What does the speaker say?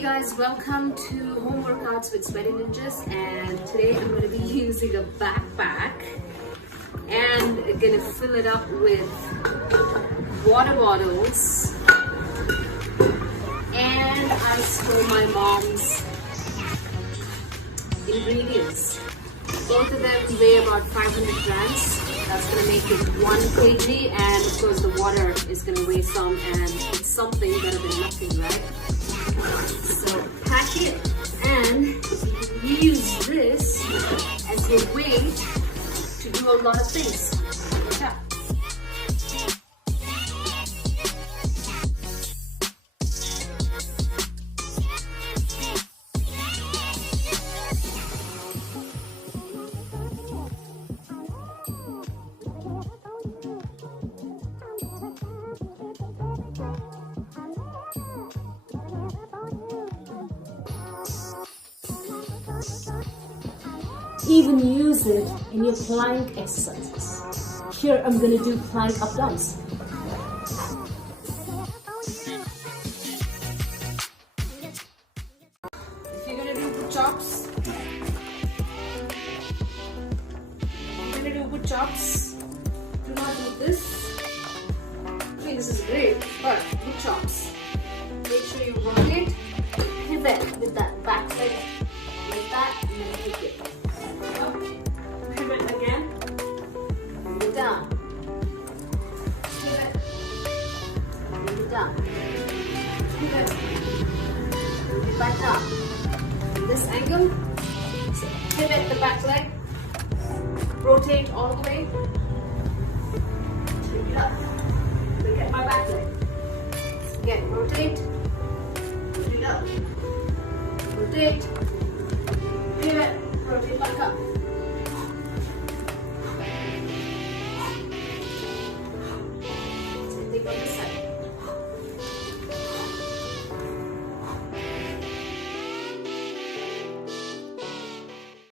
Hey guys, welcome to Home Workouts with Sweaty Ninjas, and today I'm going to be using a backpack and going to fill it up with water bottles, and I stole my mom's ingredients. Both of them weigh about 500 grams. That's going to make it 1 kg, and of course the water is going to weigh some, and it's something better than nothing, right? So pack it, and you can use this as your weight to do a lot of things. Yeah. Even use it in your plank exercises. Here I'm going to do plank up downs. If you're going to do good chops, do not do this. I mean, this is great, but good chops. Make sure you rotate, pivot with that back leg like that, and then kick it. Up, pivot again, bring it down, pivot, bring it down, pivot, bring it back up. This angle, so pivot the back leg, rotate all the way, take it up, look at my back leg. Again, rotate, put it up, rotate, pivot, rotate back up. Same thing on this side.